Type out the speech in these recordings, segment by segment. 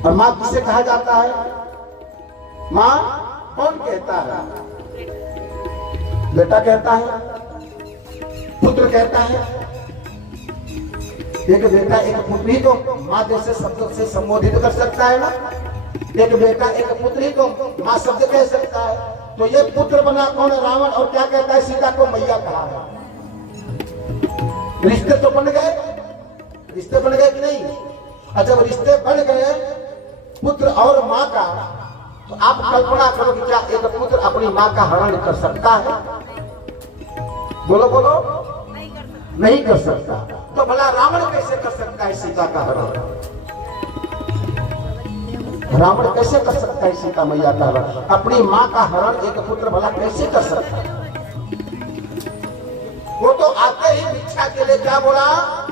और माँ किसे कहा जाता है? माँ कौन कहता है? बेटा कहता है, पुत्र कहता है। एक बेटा एक पुत्र ही तो माँ जैसे शब्द से संबोधित कर सकता है ना। एक बेटा एक पुत्र ही तो माँ शब्द कह सकता है। तो ये पुत्र बना कौन है? रावण। और क्या कहता है? सीता को मैया कहा है। रिश्ते तो बन गए, रिश्ते बन गए कि नहीं? और जब रिश्ते बन गए पुत्र और माँ का, तो आप कल्पना करो कि क्या एक पुत्र अपनी माँ का हरण कर सकता है? बोलो बोलो, नहीं कर सकता। तो भला रावण कैसे कर सकता है सीता का हरण? रावण कैसे कर सकता है सीता मैया का हरण? अपनी माँ का हरण एक पुत्र भला कैसे कर सकता है? वो तो आते ही भिक्षा के लिए क्या बोला?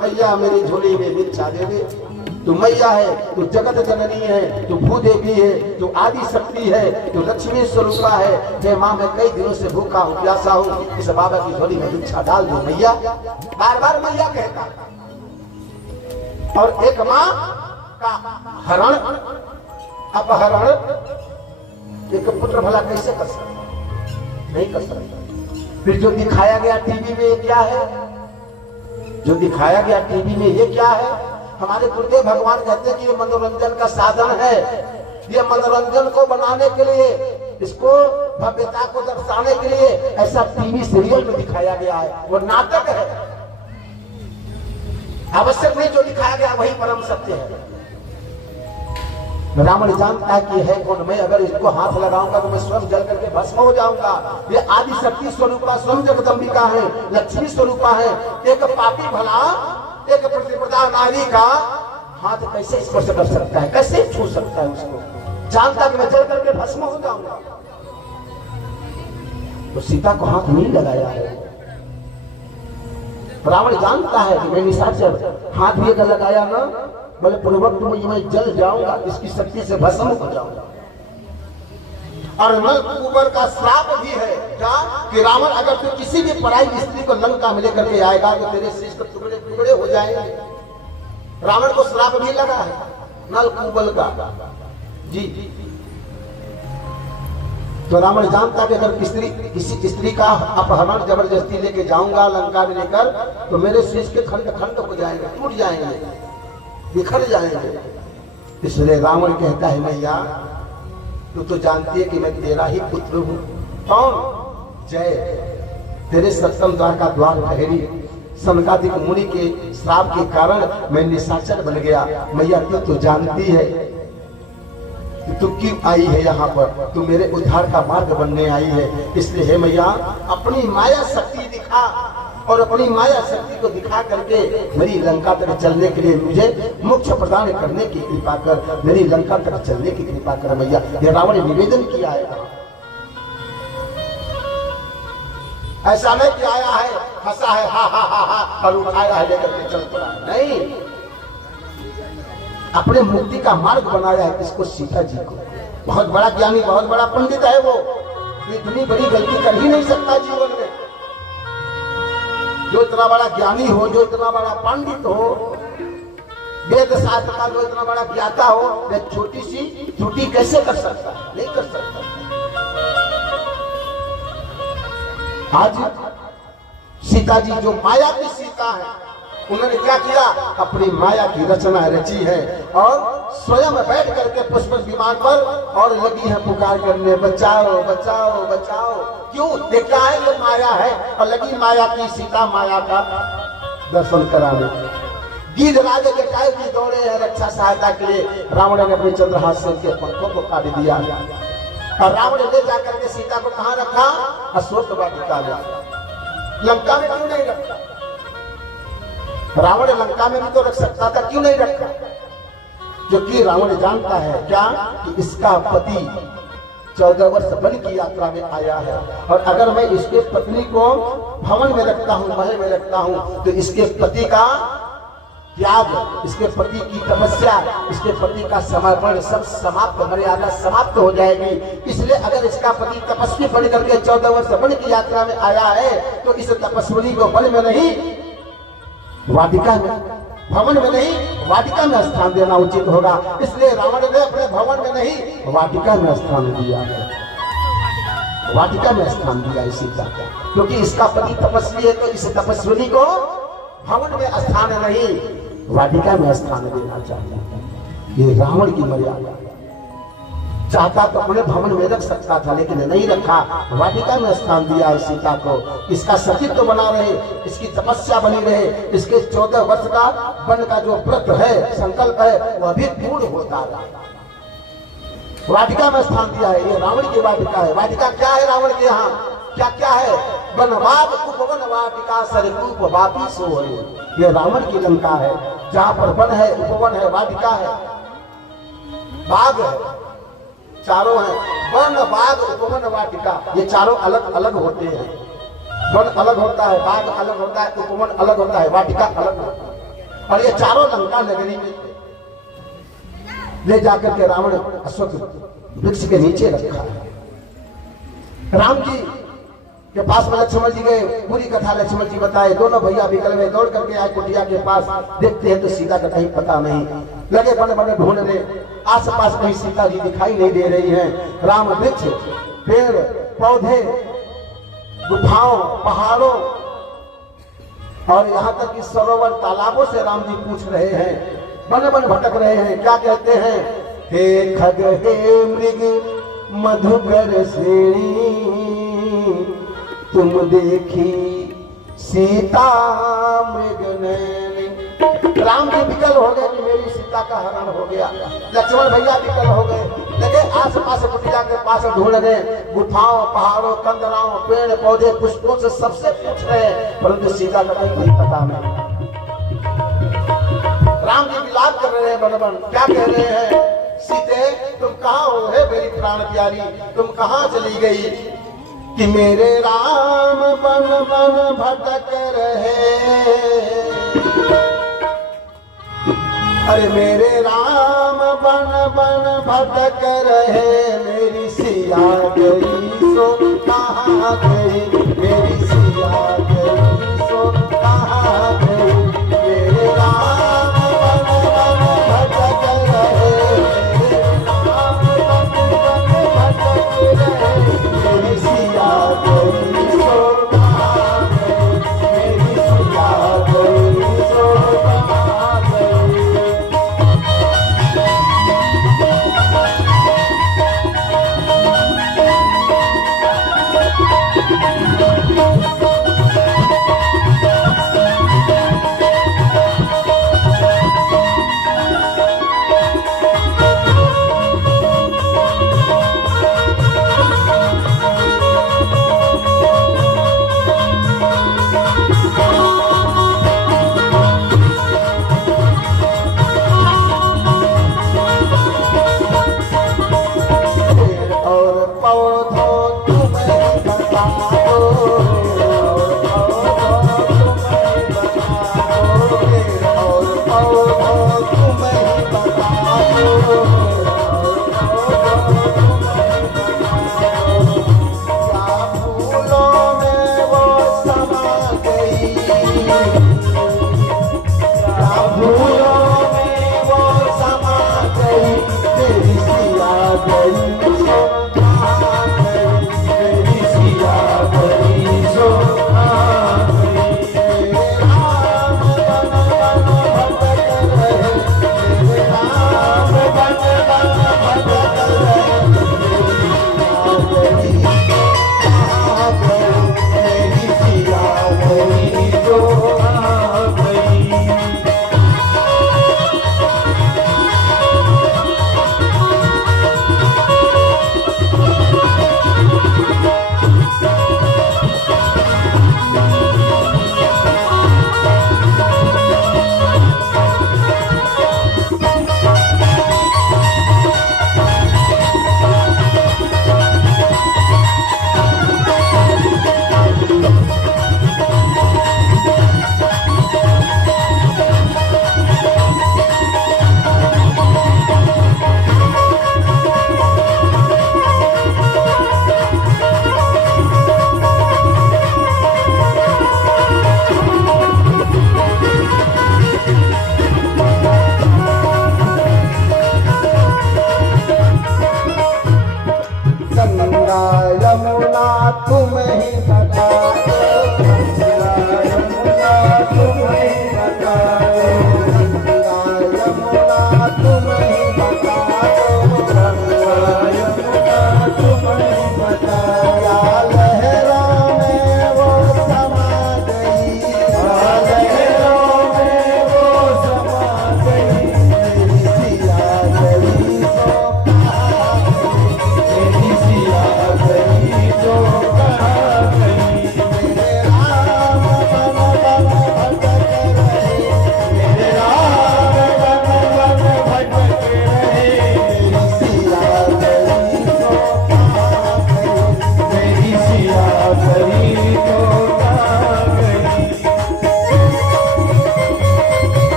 मैया मेरी झोली में भिक्षा दे दे। तू मैया है, तू जगत जननी है, तू भूदेवी है, तू आदि शक्ति है, तू लक्ष्मी स्वरूपा है। हे माँ, मैं कई दिनों से भूखा हूँ, प्यासा हूँ, इस बाबा की झोली में भिक्षा डाल दो मैया। बार बार मैया कहता। और एक माँ का हरण अपहरण एक पुत्र भला कैसे कर सकता? नहीं कर सकता। फिर जो दिखाया गया टीवी में ये क्या है? जो दिखाया गया टीवी में ये क्या है? हमारे गुरुदेव भगवान कहते हैं कि ये मनोरंजन का साधन है। ये मनोरंजन को बनाने के लिए, इसको भव्यता को दर्शाने के लिए ऐसा टीवी सीरियल में दिखाया गया है। वो नाटक है, आवश्यक नहीं। जो दिखाया गया वही परम सत्य है। रावण जानता है कि है कौन। मैं अगर इसको हाथ लगाऊंगा तो मैं स्वयं जल करके भस्म हो जाऊंगा। ये आदि शक्ति स्वरूपा स्वयं जगदम्बिका है, लक्ष्मी स्वरूपा है। एक पापी भला एक प्रतिप्रदा नारी का हाथ कैसे स्पर्श कर सकता है? कैसे छू सकता है उसको? जानता कि मैं जल करके भस्म हो जाऊंगा। तो सीता को हाथ नहीं लगाया है। रावण जानता है कि मैं निशाचर, हाथ भी अगर लगाया ना बोले पूर्वक मैं जल जाऊंगा, इसकी शक्ति से भस्म हो जाऊंगा। और नल कुबर का श्राप भी है क्या कि रावण अगर तू किसी भी पराई स्त्री को लंका में लेकर के आएगा तो तेरे शीश के टुकड़े टुकड़े हो जाएंगे। रावण को श्राप भी लगा है नल कुबल का जी। तो रावण जानता कि अगर किसी स्त्री का अपहरण जबरदस्ती लेके जाऊंगा लंका में लेकर तो मेरे शीश के खंड खंड हो जाएंगे, टूट जाएंगे, बिखर जाएंगे। इसलिए रावण कहता है मैया तू तो जानती है कि मैं तेरा ही पुत्र हूँ। कौन? जय। तेरे सत्संग द्वार का द्वार ठहरी, सनकादिक मुनि के श्राप के कारण मैं निशाचर बन गया। मैया तू तो जानती है कि तू क्यों आई है यहाँ पर, तू मेरे उद्धार का मार्ग बनने आई है। इसलिए हे मैया अपनी माया शक्ति दिखा और अपनी माया शक्ति को दिखा करके मेरी लंका तक चलने के लिए मुझे मोक्ष प्रदान करने की कृपा कर, मेरी लंका तक चलने की कृपा कर मैया। ये रावण ने निवेदन किया है। ऐसा नहीं कि आया है हंसा है हा हा हा हा और उठाया है लेकर के चल पड़ा, नहीं। अपने मुक्ति का मार्ग बनाया है किसको? सीता जी को। बहुत बड़ा ज्ञानी, बहुत बड़ा पंडित है वो। इतनी बड़ी गलती कर ही नहीं सकता जीवन में। जो इतना बड़ा ज्ञानी हो, जो इतना बड़ा पंडित हो, वेद शास्त्र का जो इतना बड़ा ज्ञाता हो, वे छोटी सी त्रुटि कैसे कर सकता है? नहीं कर सकता। आज सीता जी जो माया की सीता है, उन्होंने क्या किया? अपनी माया की रचना रची है और स्वयं बैठ करके पुष्प विमान पर और लगी है पुकार करने, बचाओ बचाओ बचाओ। क्यों? ये क्या है? ये माया है। और लगी माया की सीता माया का दर्शन कराने। गिरिराज जटायु की दौड़े हैं रक्षा सहायता के लिए। रावण ने अपने चंद्रहास से उनके पंखों को काट दिया और रावण ले जाकर के सीता को कहाँ रखा? अशोक वाटिका में। लंका में क्यों नहीं रखा? रावण लंका में भी तो रख सकता था, क्यों नहीं रखा? क्योंकि रावण जानता है क्या कि इसका पति 14 वर्ष वन की यात्रा में आया है और अगर मैं इसके पत्नी को भवन में रखता हूँ, महल में रखता हूँ, तो इसके पति का त्याग, इसके पति की तपस्या, इसके पति का समर्पण सब समाप्त, मर्यादा समाप्त हो जाएगी। इसलिए अगर इसका पति तपस्वी बन करके 14 वर्ष वन की यात्रा में आया है तो इस तपस्वी को वन में नहीं, वाटिका में, भवन में नहीं, वाटिका में स्थान देना उचित होगा। इसलिए रावण ने अपने भवन में नहीं वाटिका में स्थान दिया है, वाटिका में स्थान दिया इसी का, क्योंकि इसका पति तपस्वी है, तो इस तपस्विनी को भवन में स्थान नहीं वाटिका में स्थान देना चाहिए। ये रावण की मर्यादा। चाहता तो अपने भवन में रख सकता था, लेकिन नहीं रखा, वाटिका में स्थान दिया सीता को। इसका सतीत्व बना रहे, इसकी तपस्या बनी रहे, इसके 14 वर्ष का वन का जो व्रत है, संकल्प है, वह भी पूर्ण होता रहा। वाटिका में स्थान दिया है, ये रावण की वाटिका है। वाटिका क्या है रावण के यहाँ? क्या क्या है? वनवाद उपवन वाटिका सरकूप वापी सोहरे। ये रावण की लंका है, जहाँ पर वन है, उपवन है, वाटिका है, बाग है, चारों हैं। वन बाग उपवन वाटिका, ये चारों अलग अलग होते हैं। वन अलग होता है, बाग अलग होता है, उपवन अलग होता है, वाटिका अलग होता है। और ये चारों लंका नगरी में ले जाकर के रावण अश्वत्थ वृक्ष के नीचे रखा है। राम जी के पास में लक्ष्मण जी गए, पूरी कथा लक्ष्मण जी बताए। दोनों भैया निकल गए, दौड़ करके आए कुटिया के पास। देखते हैं तो सीता का कहीं पता नहीं, लगे बने बने ढूंढने, आस पास कहीं सीता जी दिखाई नहीं दे रही हैं। राम वृक्ष, पेड़ पौधे, गुफाओं, पहाड़ों और यहाँ तक कि सरोवर तालाबों से राम जी पूछ रहे हैं, बने बने भटक रहे हैं। क्या कहते हैं? हे खग हे मृग मधुकर श्रेणी, तुम देखी सीता मृग नैनी। राम जी विकल हो गए कि मेरी सीता का हरण हो गया। लक्ष्मण भैया विकल हो गए, लगे आस पास कुटिया के पास ढूंढ रहे, गुफाओं, पहाड़ों, कंदराओं, पेड़ पौधे, पुष्पों से सबसे पूछ रहे, परंतु सीता का कहीं पता नहीं। राम जी विलाप कर रहे हैं बन बन। क्या कह रहे हैं? सीते तुम कहाँ हो हे मेरी प्राण प्यारी, तुम कहाँ चली गई कि मेरे राम बन बन भटक रहे। अरे मेरे राम बन बन भटक रहे, मेरी सिया गई सो कहाँ गई, मेरी